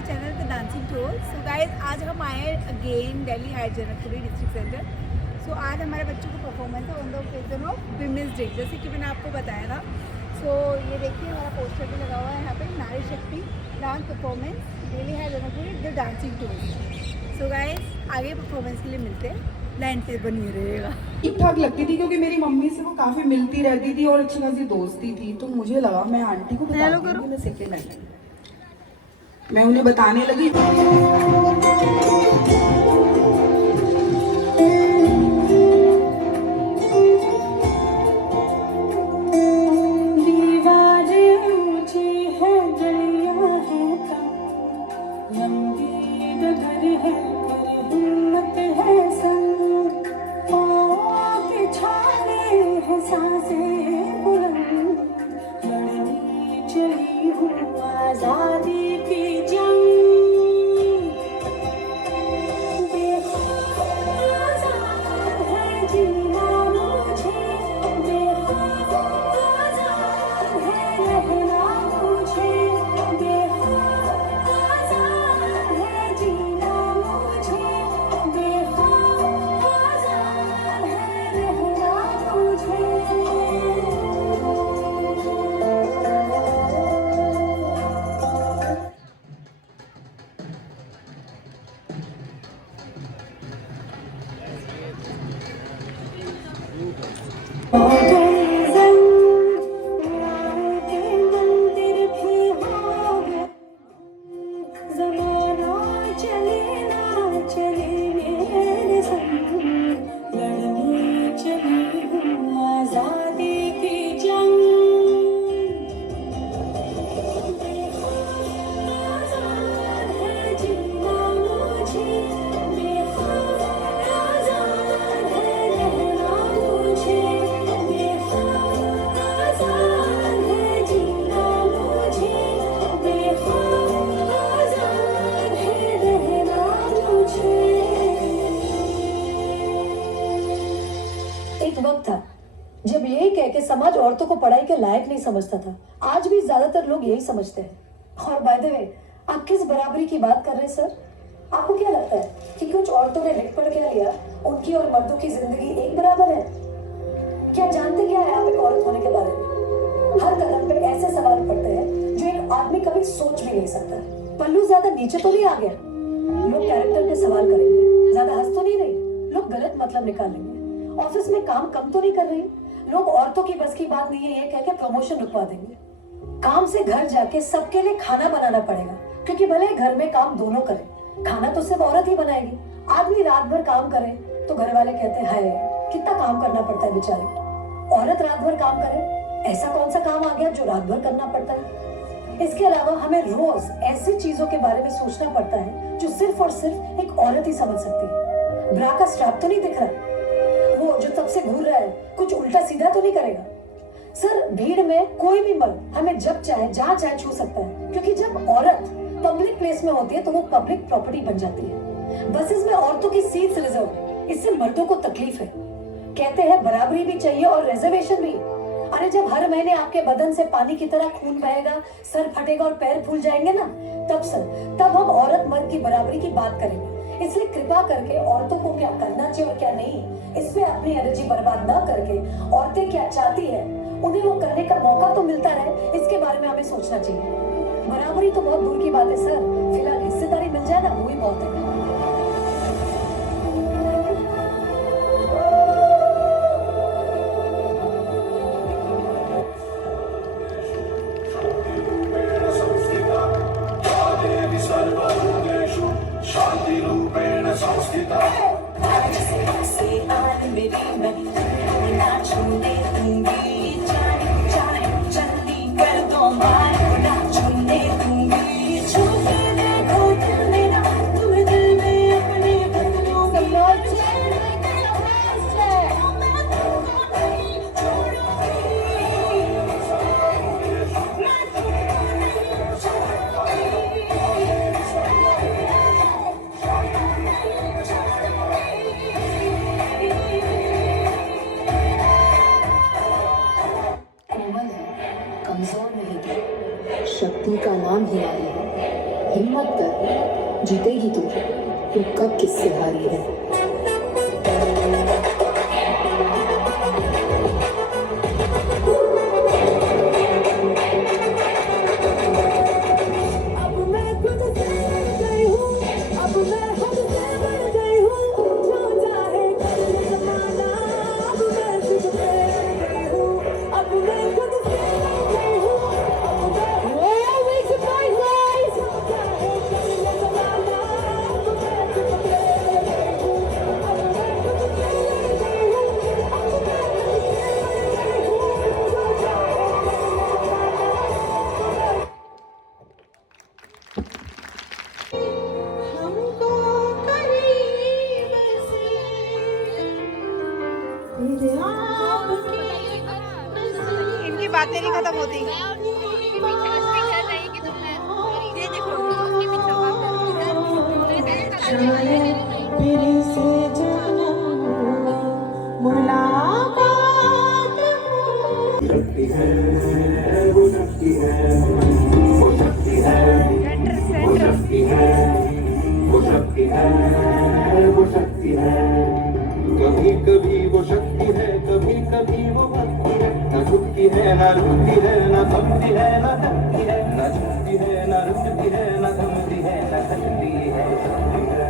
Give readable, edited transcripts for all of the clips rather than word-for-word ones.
My channel the dancing tour. So guys आज हम आए हैं अगेन दिल्ली हायर जनकपुरी डिस्ट्रिक्ट सेंटर। सो आज हमारे बच्चों को परफॉर्मेंस है on the occasion of women's day, जैसे कि मैंने आपको बताया था। सो ये देखिए हमारा पोस्टर भी लगा हुआ है यहाँ पे, नारी शक्ति डांस परफॉर्मेंस दिल्ली हायर Janakpuri the dancing tour. So guys आगे परफॉर्मेंस के लिए मिलते हैं, लाइन पे बनी रहेगा। ठीक ठाक लगती थी क्योंकि मेरी मम्मी से वो काफी मिलती रहती थी और अच्छी खासी दोस्ती थी, तो मुझे लगा मैं आंटी को बताती हूँ कि मैं सेकेंड आई। मैं उन्हें बताने लगी। वक्त था जब यही कह के समाज औरतों को पढ़ाई के लायक नहीं समझता था। आज भी ज्यादातर लोग यही समझते हैं। और बाय द वे, आप किस बराबरी की बात कर रहे हैं सर? आपको क्या लगता है कि कुछ औरतों ने लिख पढ़ क्या लिया, उनकी और मर्दों की जिंदगी एक बराबर है? क्या जानते क्या है आप एक औरत होने के बारे में? हर कदम पे ऐसे सवाल पड़ते हैं जो एक आदमी कभी सोच भी नहीं सकता। पल्लू ज्यादा नीचे तो नहीं आ गया? लोग कैरेक्टर पे सवाल करेंगे। ज्यादा हंस तो नहीं रही? लोग गलत मतलब निकालेंगे। ऑफिस में काम कम तो नहीं कर रही? लोग औरतों की बस की बात नहीं है ये कह के प्रमोशन रुकवा देंगे। काम से घर जाके सबके लिए खाना बनाना पड़ेगा, क्योंकि भले घर में काम दोनों करें, खाना तो सिर्फ औरत ही बनाएगी। आदमी रात भर काम करे तो घर वाले कहते हैं हाय कितना काम करना पड़ता है बेचारे। औरत रात भर काम करे, ऐसा कौन सा काम आ गया जो रात भर करना पड़ता है? इसके अलावा हमें रोज ऐसी चीजों के बारे में सोचना पड़ता है जो सिर्फ और सिर्फ एक औरत ही समझ सकती है। ब्रा का स्ट्रैप तो नहीं दिख रहा, वो जो तब से घूर रहा है कुछ उल्टा सीधा तो नहीं करेगा? सर, भीड़ में कोई भी मर्द हमें जब चाहे जहां चाहे छू सकता है, क्योंकि जब औरत पब्लिक प्लेस में होती है तो वो पब्लिक प्रॉपर्टी बन जाती है। बसेस में औरतों की सीट्स रिजर्व, इससे मर्दों को तकलीफ है। कहते हैं बराबरी भी चाहिए और रिजर्वेशन भी। अरे जब हर महीने आपके बदन से पानी की तरह खून बहेगा, सर फटेगा और पैर फूल जाएंगे ना, तब हम औरत मर्द की बराबरी की बात करेंगे। इसलिए कृपा करके औरतों को क्या करना चाहिए और क्या नहीं, इस पे अपनी एनर्जी बर्बाद ना करके औरतें क्या चाहती है उन्हें वो करने का मौका तो मिलता रहे, इसके बारे में हमें सोचना चाहिए। बराबरी तो बहुत दूर की बात है सर, फिलहाल हिस्सेदारी मिल जाए ना, वो ही बहुत है। शक्ति का नाम ही आई है। हिम्मत कर, जीतेगी तू कब किससे हारी है। अब मैं खुद से बन गई हूँ, अब मैं खुद से बन गई हूँ, जो चाहे कर ले ज़माना। अब मैं खुद से बन गई हूँ, अब मैं खुद से बन गई हूँ, अब मैं always surprise, जो चाहे कर ले ज़माना। अब मैं खुद से बन गई हूँ, अब मैं खुद से बन गई हूँ, अब मैं खुद से बन गई हूँ, जो चाहे कर ले ज़माना। हमको करीब से तेरे आपकी नज़र इनकी बातें नहीं खत्म होती। ये देखो शायद फिर से जन्म मुलाकात हो। शक्ति है, वो शक्ति है, वो शक्ति है, वो शक्ति है, वो शक्ति है, वो शक्ति है। कभी कभी वो शक्ति है, कभी कभी वो भक्ति है। न झुकती है, न रुकती है, न थमती है, न थकती है, न झुकती है, न रुकती है, न थमती है, न थकती है। शक्ति है,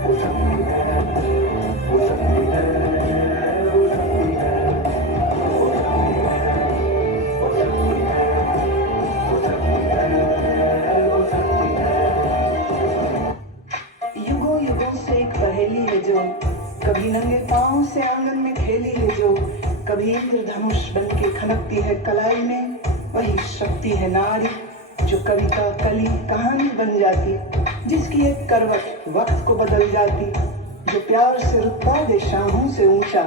वो शक्ति है, वो शक्ति है, वो शक्ति है, वो शक्ति है, वो शक्ति है, वो शक्ति है, वो शक्ति है। युगों युगों से एक पहेली है जो कभी नंगे पाँव से आंगन में खेली है, जो कभी इंद्रधनुष बन के खनकती है कलाई में। वही शक्ति है नारी जो कविता कली कहानी बन जाती, जिसकी एक करवट वक्त को बदल जाती, जो प्यार से रुतबा दे शाहों से ऊंचा,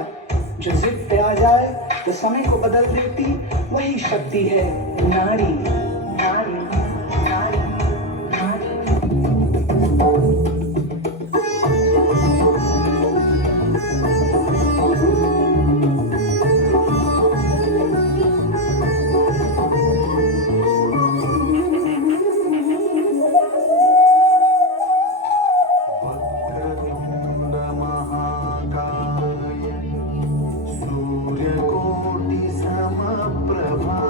जो जिद पे आ जाए तो समय को बदल देती। वही शक्ति है नारी, नारी, नारी, नारी। वक्रतुण्ड महाकाय सूर्यकोटि समप्रभा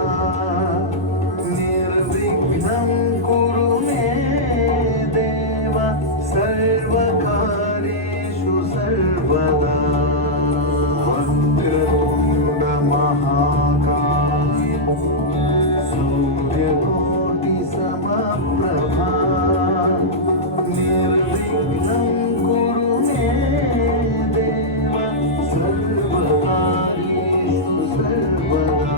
निर्विघ्नं कुरु मे देव सर्वकार्येषु सर्वदा। वक्रतुण्ड महाकाय सूर्यकोटि समप्रभा निर्विघ्नं कुरु मे देव सर्वकार्येषु सर्वदा।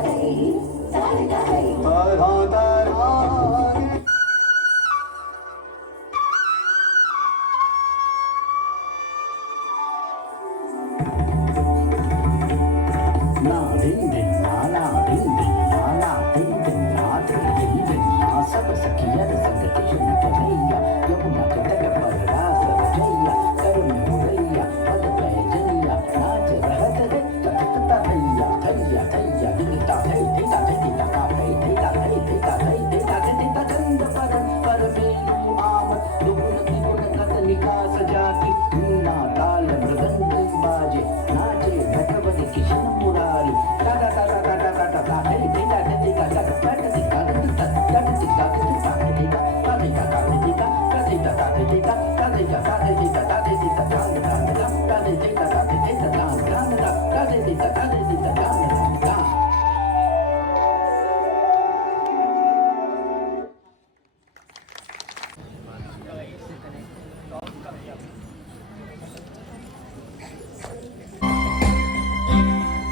Na din din na din din na din din na din din din na sab sakiya sang kishan kanaiya yamuna ke tat par ras rajaiya karun muraiya pad pejaiya naach rahat hai ta thaiya thaiya thaiya dinta thai dinta thai dinta ka thai dinta thai dinta thai dinta thai dinta chand paran par belu amad dugun ki gun katnika sajati na taal mridang baje naache bhagavad kishan murari ta ta ta ta ta ta ta ta hey dinta dinta ta ta ta ta ta ta ta ta ta ta ta ta ta dinta ta dinta ta dinta ta dinta ta dinta ta dinta ta dinta ta dinta ta dinta ta dinta ta dinta ta dinta ta dinta ta dinta ta dinta ta dinta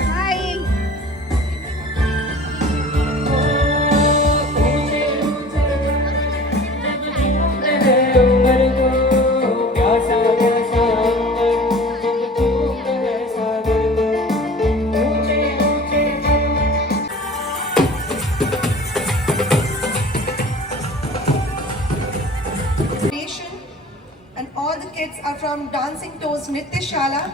Hi. And all the kids are from Dancing Toes Nitya Shala.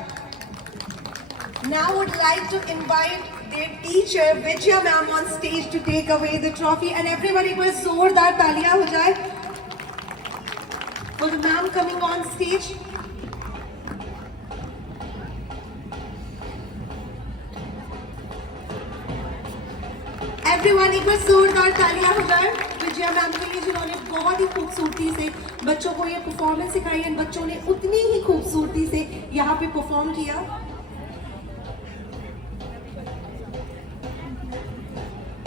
Now would like to invite their teacher Vijaya ma'am on stage to take away the trophy, and everybody was zordar taliyan ho jaye for the ma'am coming on stage. Everyone एक बार जोरदार तालियां हो जाए Vijaya ma'am के लिए, जिन्होंने बहुत ही खूबसूरती से बच्चों को ये परफॉर्मेंस सिखाई है। बच्चों ने उतनी ही खूबसूरती से यहाँ पे परफॉर्म किया।